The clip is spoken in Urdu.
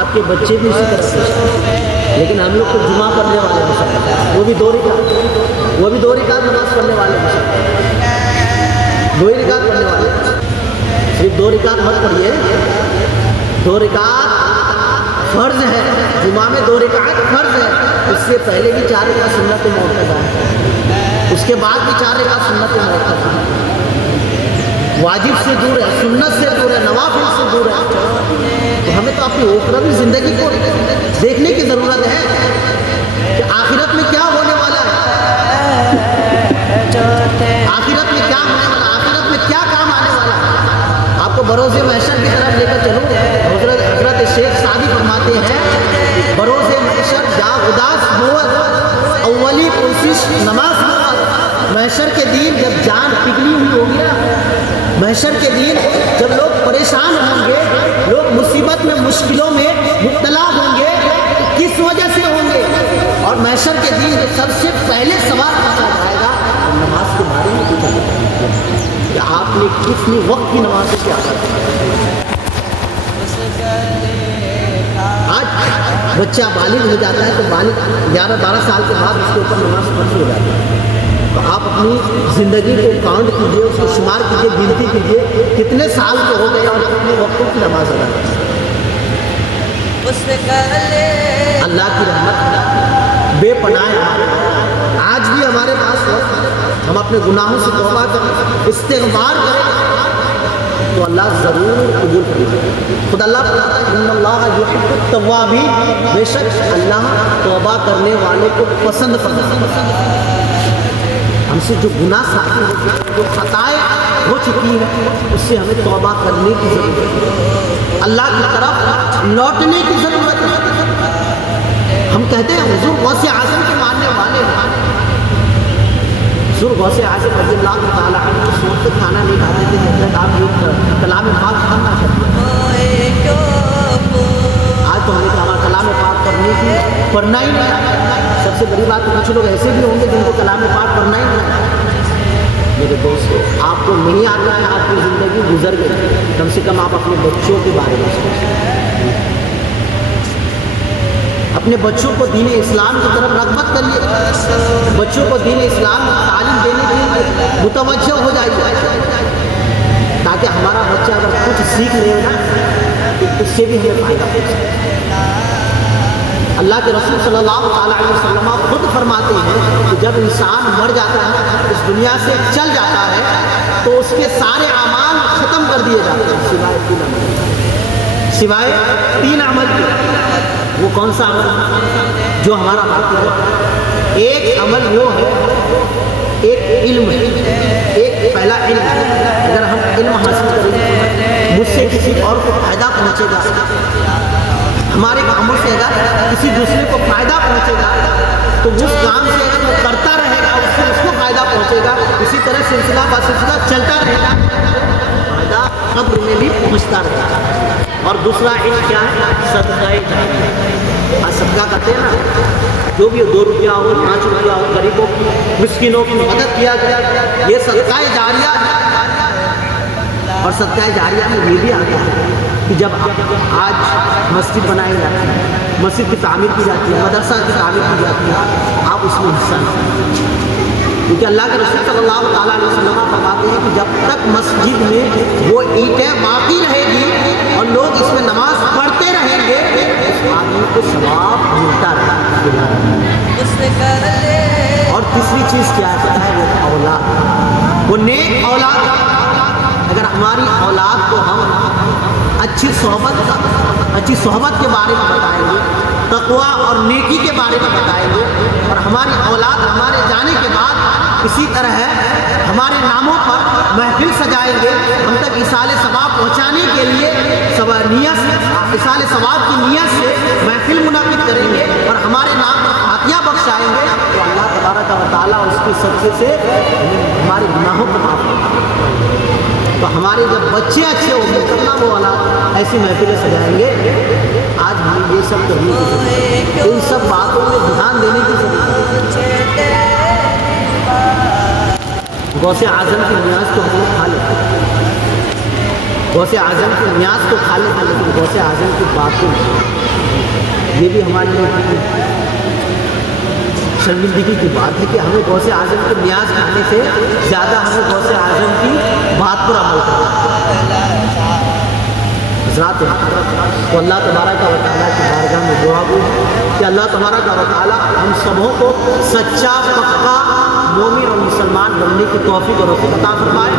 آپ کے بچے بھی اسی طرح پیش کریں. لیکن ہم لوگ تو جمعہ پڑھنے والے مسلمان، وہ بھی 2 رکعت نماز پڑھنے والے مسلمان، 2 ہی رکعت پڑھنے والے. صرف 2 رکعت مت پڑھیے، 2 رکعت فرض ہے. جمعہ میں 2 رکعت فرض ہے. اس سے پہلے بھی 4 رکعت سنت موقع ہے، اس کے بعد بھی 4 رکعت سنت موقع ہے. واجب سے دور ہے، سنت سے دور ہے، نوافل سے دور ہے. تو ہمیں تو اپنی اخروی زندگی کو دیکھنے کی ضرورت ہے کہ آخرت میں کیا ہونے والا ہے، آخرت میں کیا ہونے والا، آخرت میں کیا کام آنے والا ہے. آپ کو بروز محشر کی طرف لے کر چلو. حضرت شیخ سعدی فرماتے ہیں بروز محشر جا اداس بود اولی کوشش نماز بود. محشر کے دن جب جان پگھلی ہوئی ہوگی نا، محشر کے دن جب لوگ پریشان ہوں گے، لوگ مصیبت میں مشکلوں میں مبتلا ہوں گے، تو کس وجہ سے ہوں گے؟ اور محشر کے دن جو سب سے پہلے سوال پوچھا جائے گا نماز کے بارے میں پوچھا جائے گا کہ آپ نے کتنی وقت کی نماز سے کیا کرا. آج بچہ بالغ ہو جاتا ہے تو بالغ 11-12 سال کے بعد اس کے اوپر نماز فرض ہو جاتی ہے. تو آپ اپنی زندگی کو کاؤنٹ کیجئے، اس کو شمار کیجئے، گنتی کیجئے کتنے سال کے ہو گئے اور کتنے وقتوں کی نماز ادا کی. اللہ کی رحمت بے پناہ ہے. آج بھی ہمارے پاس وقت ہے، ہم اپنے گناہوں سے توبہ کریں، استغفار کریں تو اللہ ضرور قبول کرے گا. خدا اللہ فرماتا ہے ان اللہ یحب التوابین، بے شک اللہ توبہ کرنے والے کو پسند کرتا ہے. ہم سے جو گناہ ساخی ہو چکے، جو خطائیں ہو چکی ہیں، اس سے ہمیں توبہ کرنے کی ضرورت ہے، اللہ کی طرف لوٹنے کی ضرورت ہے. ہم کہتے ہیں حضور غوث اعظم کے ماننے والے ہیں. حضور غوث اعظم رضی اللہ تعالیٰ عنہ اس وقت کھانا نہیں کھاتے تھے جب تک آپ یہ کلام پاک پڑھنا چاہتے. آج تو ہمیں کہا کلام پاک پڑھنا ہی نہیں. سب سے بڑی بات کچھ لوگ ایسے بھی ہوں گے جن کو کلام پاک پڑھنا ہی نہیں. میرے دوستو، آپ کو نہیں آتا ہے، آپ کی زندگی گزر گئی، کم سے کم آپ اپنے بچوں کے بارے میں سوچیں. اپنے بچوں کو دین اسلام کی طرف رغبت کریے، بچوں کو دین اسلام کی تعلیم دینے کے لیے متوجہ ہو جائیے، تاکہ ہمارا بچہ اگر کچھ سیکھ لے نا تو اس سے بھی ہمیں فائدہ ہو سکے. اللہ کے رسول صلی اللہ علیہ وسلم خود فرماتے ہیں کہ جب انسان مر جاتا ہے، اس دنیا سے چل جاتا ہے، تو اس کے سارے اعمال ختم کر دیے جاتے ہیں سوائے 3 عمل کے. وہ کون سا عمل جو ہمارا باقی ہے؟ ایک عمل وہ ہے، ایک علم ہے. ایک پہلا علم ہے. اگر ہم علم حاصل کریں گے، مجھ سے کسی اور کو فائدہ پہنچے گا، ہمارے کاموں سے اگر کسی دوسرے کو فائدہ پہنچے گا تو اس کام سے اگر وہ کرتا رہے گا، اس سے اس کو فائدہ پہنچے گا. اسی طرح سلسلہ بہ سلسلہ چلتا رہے گا، فائدہ قبر میں بھی پہنچتا رہے گا. اور دوسرا علم کیا ہے؟ صدقہ جاریہ. آج صدقہ کرتے ہیں نا، جو بھی 2 روپیہ ہو، 5 روپیہ ہو، غریبوں کی مسکینوں کی مدد کیا جائے، یہ صدقہ جاریہ ہے. اور صدقہ جاریہ میں یہ بھی آتا ہے کہ جب آج مسجد بنائی جاتی ہے، مسجد کی تعمیر کی جاتی ہے، مدرسہ کی تعمیر کی جاتی ہے، آپ اس میں حصہ لیں. کیونکہ اللہ کے رسول صلی اللہ علیہ وسلم فرماتے ہیں کہ جب تک مسجد میں وہ اینٹیں باقی رہے گی اور لوگ اس میں نماز پڑھتے رہیں گے، اس آدمی کو ثواب ملتا رہے گا. اور تیسری چیز کیا ہے؟ وہ اولاد، وہ نیک اولاد. اگر ہماری اولاد کو ہم اچھی صحبت کے بارے میں بتائیں گے، تقویٰ اور نیکی کے بارے میں بتائیں گے، اور ہماری اولاد ہمارے جانے کے بعد اسی طرح ہمارے ناموں پر محفل سجائیں گے، ہم تک ایصال ثواب پہنچانے کے لیے ایصال ثواب کی نیت سے محفل منعقد کریں گے اور ہمارے نام پر عطیہ بخشائیں گے، تو اللہ تبارک و تعالیٰ اس کے صدقے سے ہمارے گناہوں کو معاف کریں گے. تو ہمارے جب بچے اچھے ہوں گے تب نہ وہ والا ایسی محفلیں سجائیں گے. آج ہمیں یہ سب کرنے کی ضرورت ہے، ان سب باتوں میں دھیان دینے کی ضرورت ہے. غوث اعظم کی نیاز تو ہم کھا لیتے ہیں. غوث اعظم کی نیاز تو کھا لیتے لیکن غوث اعظم کی باتیں یہ بھی ہمارے لیے شرمندگی کی بات ہے کہ ہمیں غوث اعظم کی نیاز کھانے سے زیادہ ہمیں غوث اعظم کی بات پر عمل کرنا حضرات تو اللہ تبارک و تعالیٰ کی بارگاہ میں دعا ہو کہ اللہ تبارک و تعالیٰ ہم سبوں کو سچا پکا مومن اور مسلمان بننے کی توفیق اور عطا فرمائے.